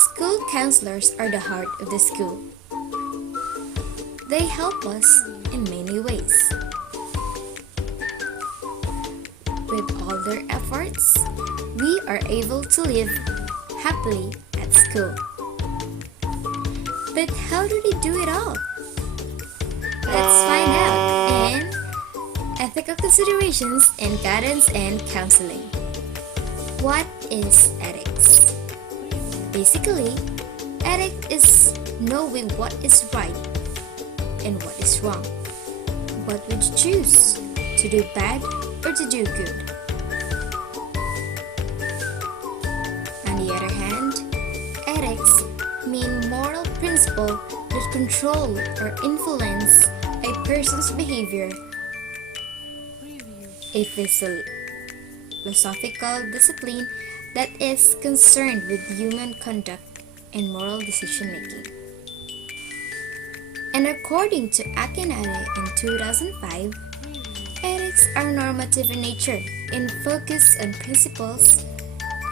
School counselors are the heart of the school. They help us in many ways. With all their efforts, we are able to live happily at school. But how do they do it all? Let's find out in Ethical Considerations in Guidance and Counseling. What is ethics? Basically, ethics is knowing what is right and what is wrong. What would you choose? To do bad or to do good? On the other hand, ethics mean moral principle that control or influence a person's behavior. A philosophical discipline that is concerned with human conduct and moral decision making. And according to Akinade in 2005, ethics are normative in nature and focus on principles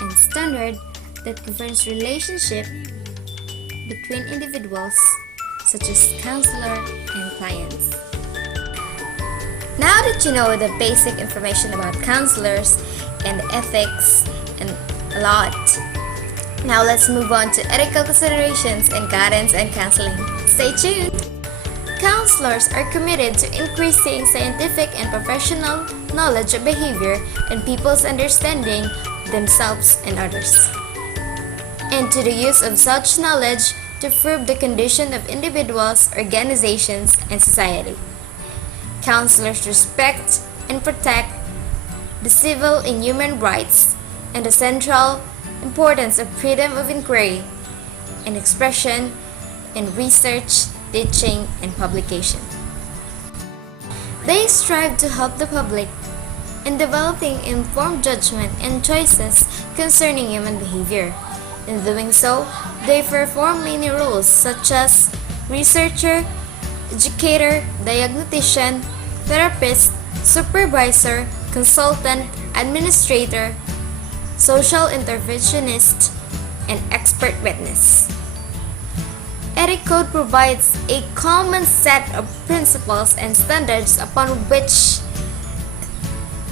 and standards that governs relationship between individuals such as counselor and clients. Now that you know the basic information about counselors and ethics and a lot, now let's move on to ethical considerations in guidance and counseling. Stay tuned! Counselors are committed to increasing scientific and professional knowledge of behavior and people's understanding of themselves and others, and to the use of such knowledge to improve the condition of individuals, organizations, and society. Counselors respect and protect the civil and human rights and the central importance of freedom of inquiry and expression in research, teaching, and publication. They strive to help the public in developing informed judgment and choices concerning human behavior. In doing so, they perform many roles such as researcher, educator, diagnostician, therapist, supervisor, consultant, administrator, social interventionist, and expert witness. Ethic Code provides a common set of principles and standards upon which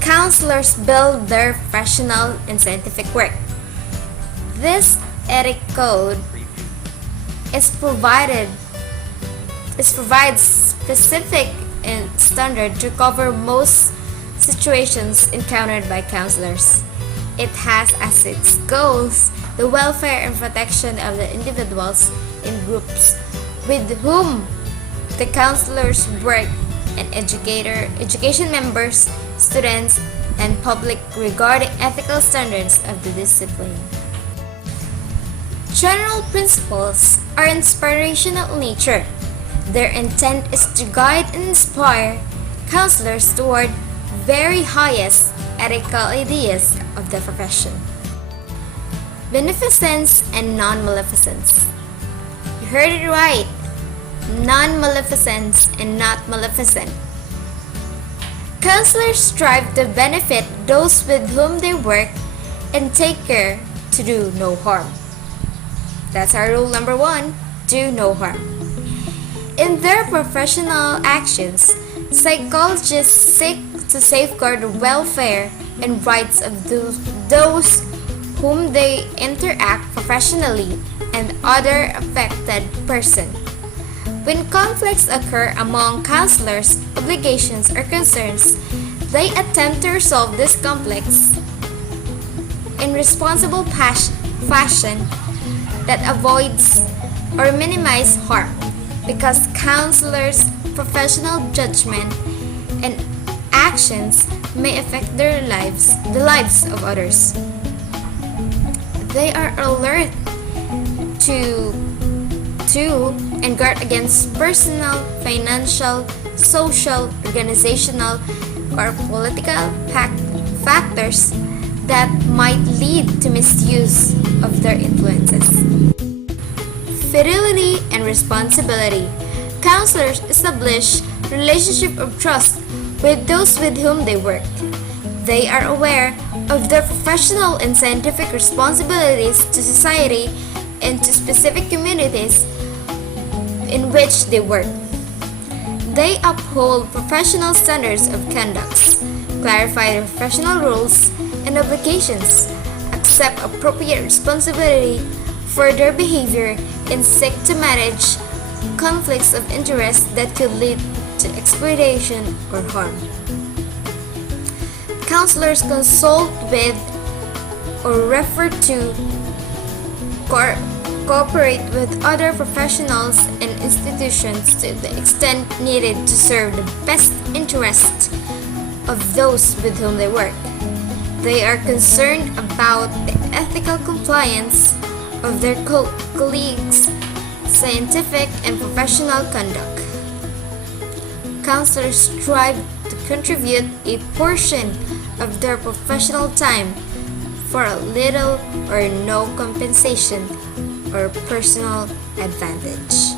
counselors build their professional and scientific work. This Ethic Code provides specific and standard to cover most situations encountered by counselors. It has as its goals the welfare and protection of the individuals in groups with whom the counselors work and education members, students, and public regarding ethical standards of the discipline. General principles are inspirational in nature. Their intent is to guide and inspire counselors toward very highest ethical ideas of the profession. Beneficence and non-maleficence. You heard it right. Non-maleficence and not maleficent. Counselors strive to benefit those with whom they work and take care to do no harm. That's our rule number 1, do no harm. In their professional actions, psychologists seek to safeguard the welfare and rights of those whom they interact professionally and other affected person. When conflicts occur among counselors, obligations, or concerns, they attempt to resolve this conflicts in responsible fashion that avoids or minimizes harm, because counselors' professional judgment and actions may affect the lives of others. They are alert to and guard against personal, financial, social, organizational, or political factors that might lead to misuse of their influences. Fidelity and responsibility. Counselors establish relationship of trust with those with whom they work. They are aware of their professional and scientific responsibilities to society and to specific communities in which they work. They uphold professional standards of conduct, clarify the professional rules and obligations, accept appropriate responsibility for their behavior, and seek to manage conflicts of interest that could lead to exploitation or harm. Counselors consult with or refer to, cooperate with other professionals and institutions to the extent needed to serve the best interests of those with whom they work. They are concerned about the ethical compliance of their colleagues' scientific and professional conduct. Counselors strive to contribute a portion of their professional time for a little or no compensation or personal advantage.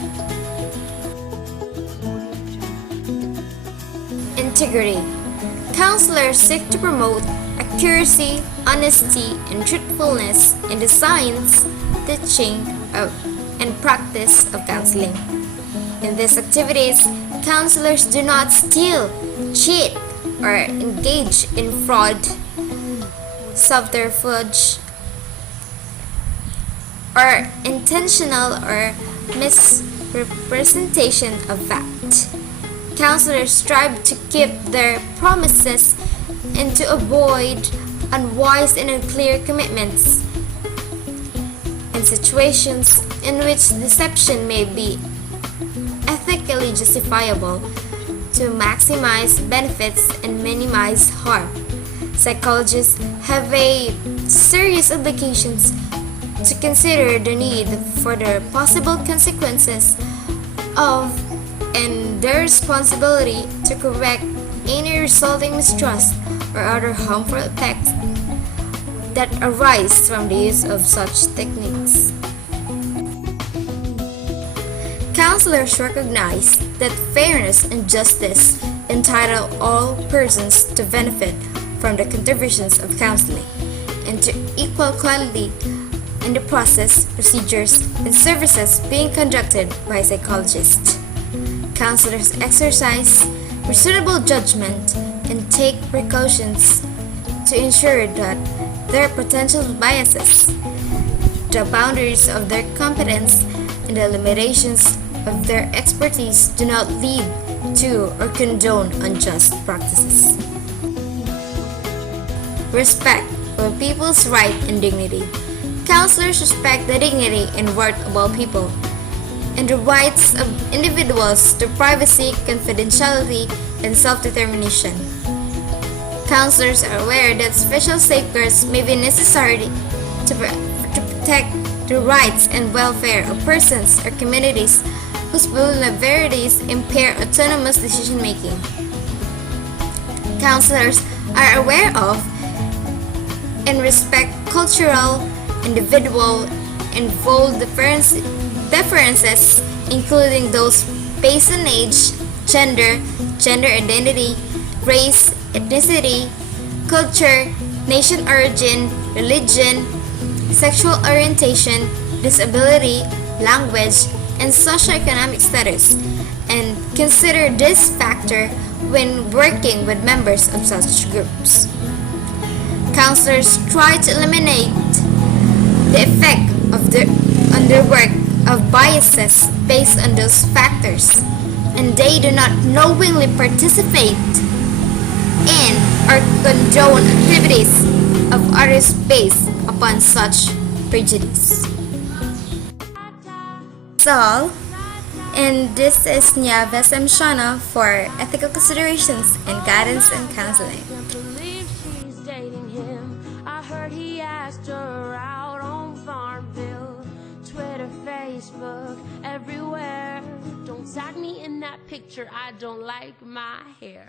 Integrity. Counselors seek to promote accuracy, honesty, and truthfulness in the science, teaching, and practice of counseling. In these activities, counselors do not steal, cheat, or engage in fraud, subterfuge, or intentional or misrepresentation of fact. Counselors strive to keep their promises and to avoid unwise and unclear commitments in situations in which deception may be ethically justifiable to maximize benefits and minimize harm. Psychologists have a serious obligations to consider the need for the possible consequences of and their responsibility to correct any resulting mistrust or other harmful effects that arise from the use of such techniques. Counselors recognize that fairness and justice entitle all persons to benefit from the contributions of counseling and to equal quality in the process, procedures, and services being conducted by psychologists. Counselors exercise reasonable judgment and take precautions to ensure that their potential biases, the boundaries of their competence, and the limitations of their expertise do not lead to or condone unjust practices. Respect for people's right and dignity. Counselors respect the dignity and worth of all people and the rights of individuals to privacy, confidentiality, and self-determination. Counselors are aware that special safeguards may be necessary to protect the rights and welfare of persons or communities whose vulnerabilities impair autonomous decision-making. Counselors are aware of and respect cultural, individual, and bold differences, including those based on age, gender identity, race, ethnicity, culture, nation origin, religion, sexual orientation, disability, language, and socioeconomic status, and consider this factor when working with members of such groups. Counselors try to eliminate the effect on their work of biases based on those factors, and they do not knowingly participate in or condone activities of others based upon such prejudice. That's all, and this is Nieves and Siona for ethical considerations and guidance and counseling. I heard he asked her out on Farmville, Twitter, Facebook, everywhere. Don't tag me in that picture, I don't like my hair.